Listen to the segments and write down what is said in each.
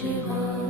希望。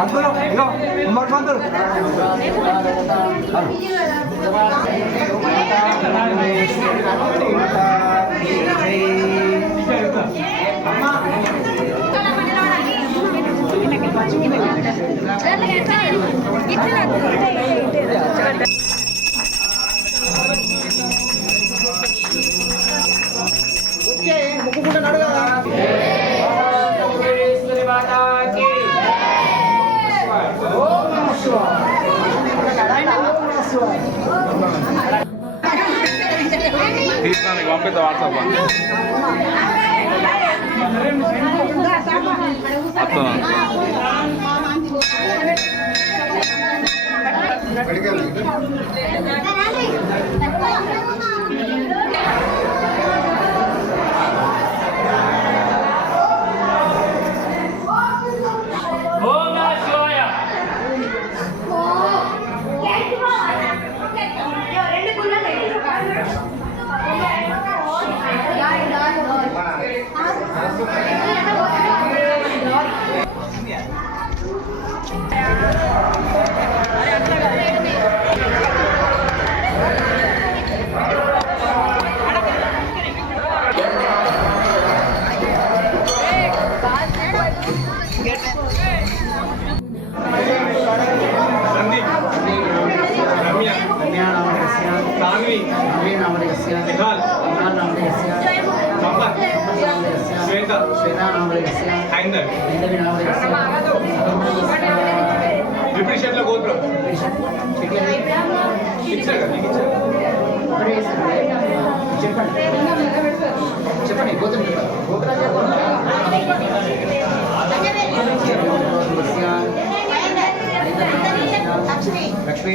만들어 이거 엄마 만들어 అమ్మ తీసుకోండి పంపిస్తా వాట్సాప్ వస్తున్నా ఓం విపిషన్ల గోత్రం. చెప్పండి చెప్పండి గోత్రం చెప్పండి గోత్రం చెప్పండి. Lakshmi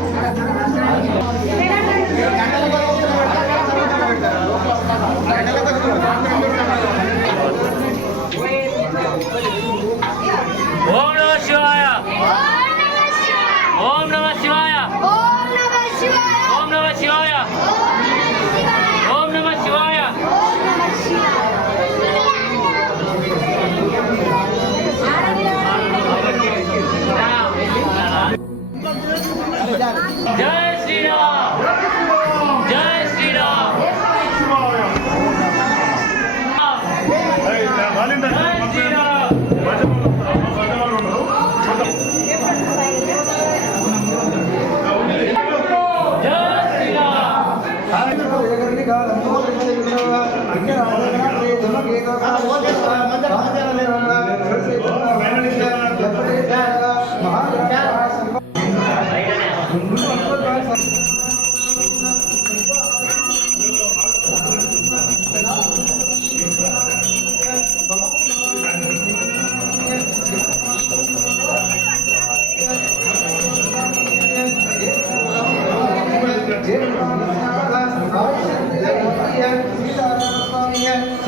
Tá bom,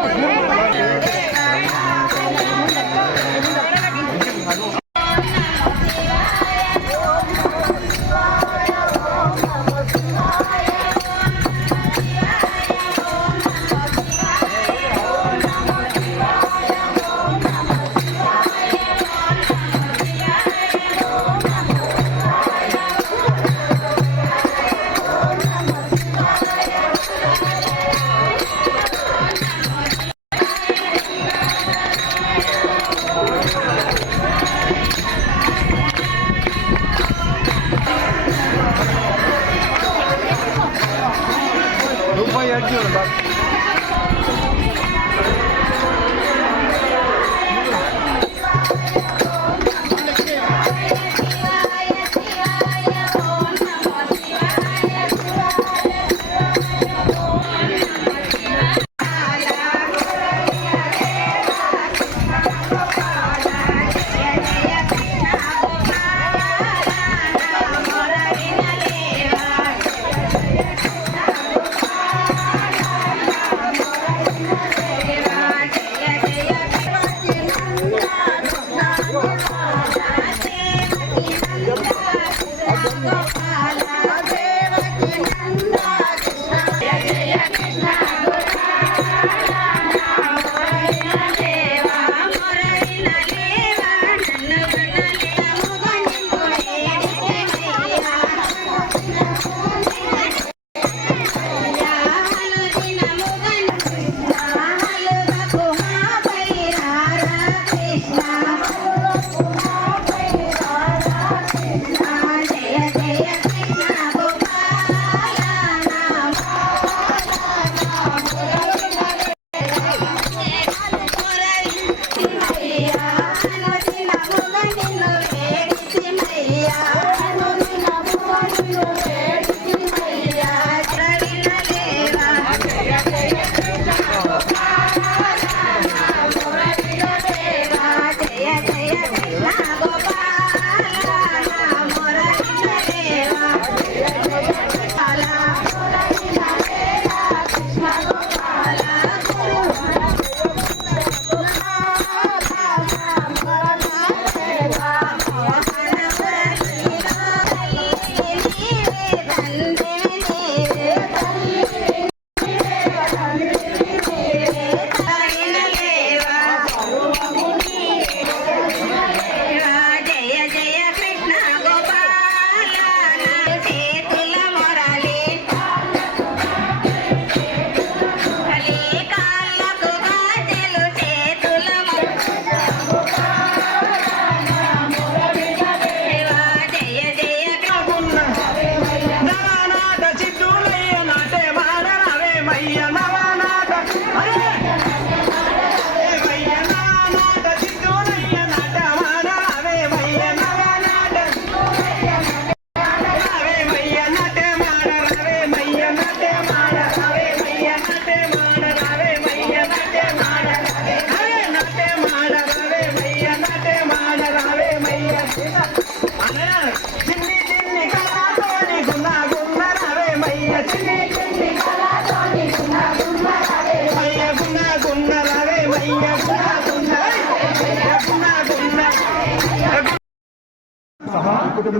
Come on, come on.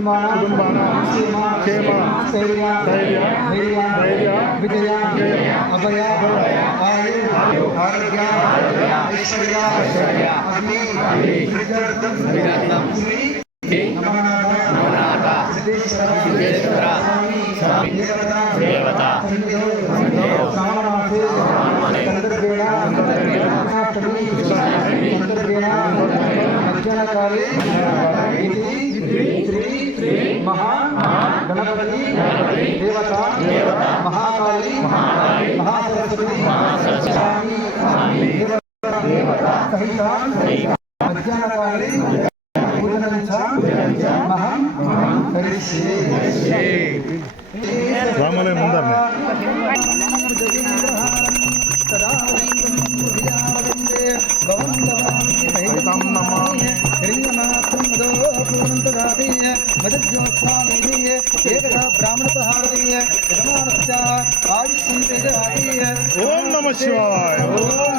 సహా కుటుంబాన కుటుంబాన క్షేమ క్షేమ ధైర్య ధైర్య ధైర్య ధైర్య విజయ విజయ అభయ ఆయు ఆరోగ్య ఐశ్వర్య ఐశ్వర్య అగ్ని విద్యార్థం విద్యార్థం శ్రీ నమనాథ నమనాథ సిద్ధేశ్వర సిద్ధేశ్వర స్వామి దేవత దేవత సన్నిధో సన్నిధో సామనాథే చంద్రగేణ కృష్ణాష్టమి చంద్రగేణ మధ్యాహ్నకాలే ఇది శ్రీ श्री देवता महाकाली महासरस्वती सहिता अज्ञानकाली पूजनञ्च महं करिष्ये। मदद्योत्थानीय एकः ब्राह्मणप्रहारणीय यजमानस्य ओम नमः शिवाय। ओम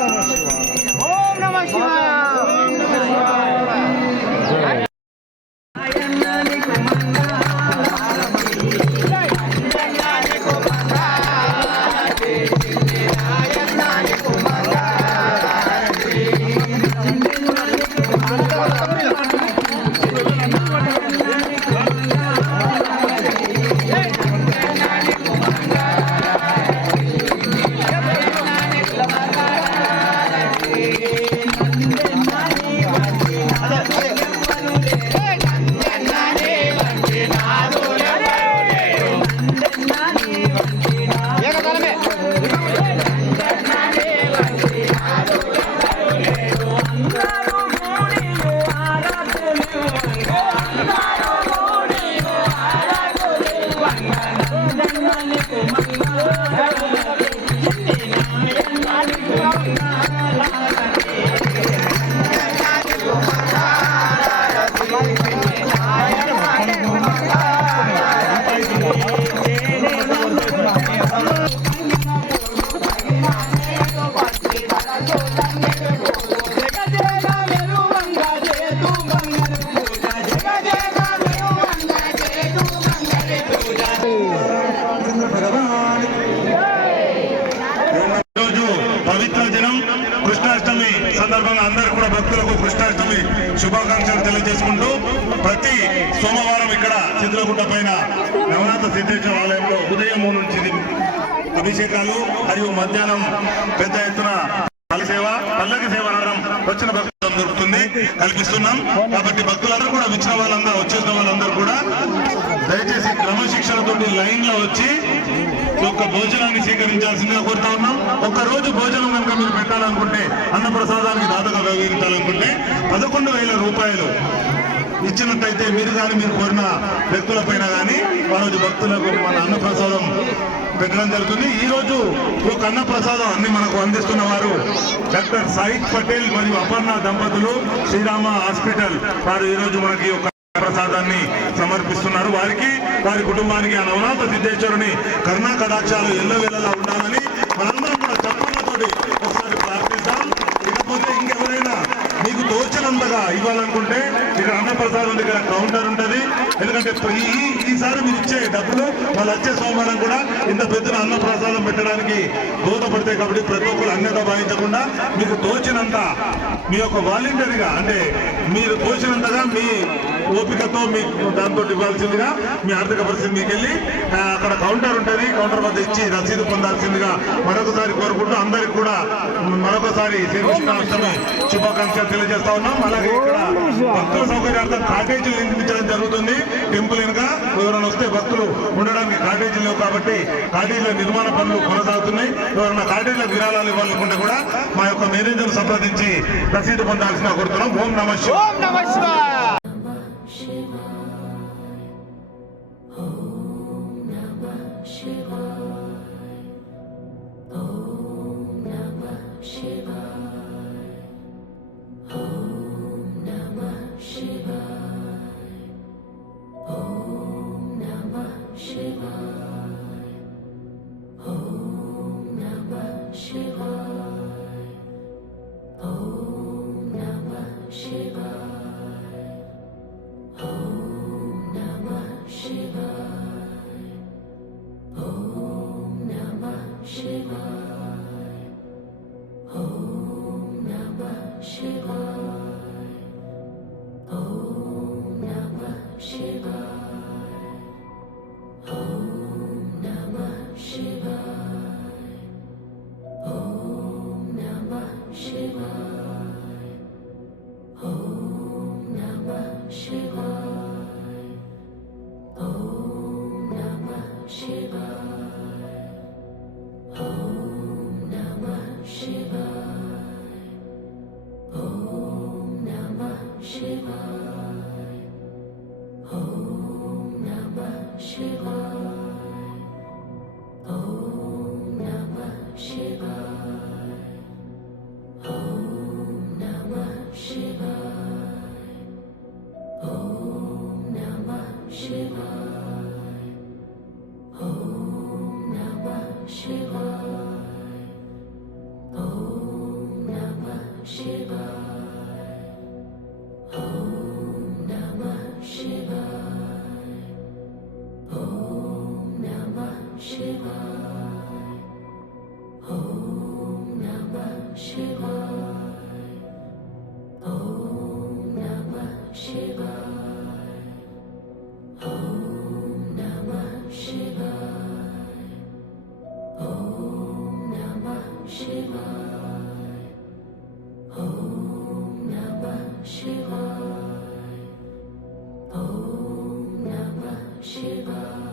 సందర్భంగా అందరూ కూడా భక్తులకు కృష్ణాష్టమి శుభాకాంక్షలు తెలియజేసుకుంటూ ప్రతి సోమవారం ఇక్కడ చిత్రగుట్ట పైన నవనాథ సిద్ధేశ్వర ఆలయంలో ఉదయం నుంచి అభిషేకాలు మరియు మధ్యాహ్నం పెద్ద ఎత్తున సేవ పల్లకి సేవ అనడం వచ్చిన భక్తులు దొరుకుతుంది కల్పిస్తున్నాం. కాబట్టి భక్తులందరూ కూడా వచ్చిన వాళ్ళందరూ వచ్చేసిన వాళ్ళందరూ కూడా దయచేసి క్రమశిక్షణతోటి లైన్లో వచ్చి ఒక్క భోజనాన్ని స్వీకరించాల్సిందిగా కోరుతా ఉన్నాం. ఒక్క రోజు భోజనం కనుక మీరు పెట్టాలనుకుంటే అన్న ప్రసాదానికి దాతగా వ్యవహరించాలనుకుంటే పదకొండు వేల రూపాయలు ఇచ్చినట్టయితే మీరు కానీ మీరు కోరిన వ్యక్తులపైన కానీ ఆ రోజు భక్తులకు మన అన్న ప్రసాదం పెట్టడం జరుగుతుంది. ఈ రోజు ఒక అన్న అన్ని మనకు అందిస్తున్న వారు డాక్టర్ సాయిద్ పటేల్ మరియు అపర్ణ దంపతులు శ్రీరామ హాస్పిటల్ వారు ఈరోజు మనకి ఒక ప్రసాదాన్ని వారి కుటుంబానికి ఆ నవనాథ సిద్ధేశ్వరుని కరుణా కటాక్షాలు ఎల్లవేళలా ఉండాలని మనందరం కూడా చప్పట్లతోటి ఒకసారి ప్రార్థిద్దాం ఇకపోతే ఇంకెవరైనా మీకు తోచినంతగా ఇవ్వాలనుకుంటే ఇక్కడ అన్నప్రసాదం దగ్గర కౌంటర్ ఉంటుంది. ఎందుకంటే ఈ ఈసారి మీరు ఇచ్చే డబ్బులు వాళ్ళు వచ్చే సోమవారం కూడా ఇంత పెద్దన అన్నప్రసాదం పెట్టడానికి దోహదపడతాయి కాబట్టి ప్రతి ఒక్కరు అన్యత భావించకుండా మీకు తోచినంత మీ యొక్క వాలంటీర్గా అంటే మీరు తోచినంతగా మీ ఓపికతో మీకు దాంతో ఇవ్వాల్సిందిగా మీ ఆర్థిక పరిస్థితి మీకు వెళ్ళి అక్కడ కౌంటర్ ఉంటుంది కౌంటర్ వద్ద ఇచ్చి రసీదు పొందాల్సిందిగా మరొకసారి కోరుకుంటూ అందరికి కూడా మరొకసారి శ్రీకృష్ణాష్టమి శుభాకాంక్షలు తెలియజేస్తా ఉన్నాం. అలాగే ఇక్కడ భక్తుల సౌకర్యార్థం కాటేజీలు నిర్మించడం జరుగుతుంది. టెంపుల్ వెనుక ఎవరైనా వస్తే భక్తులు ఉండడానికి కాటేజీలు లేవు కాబట్టి కాటేజీల నిర్మాణ పనులు కొనసాగుతున్నాయి. ఎవరైనా కాటేజీల విరాళాలు ఇవ్వాలనుకుంటే కూడా మా యొక్క మేనేజర్ సంప్రదించి రసీదు పొందాల్సిన కోరుతున్నాం. ఓం నమ శివాయ. Shema. Shiva. 翅膀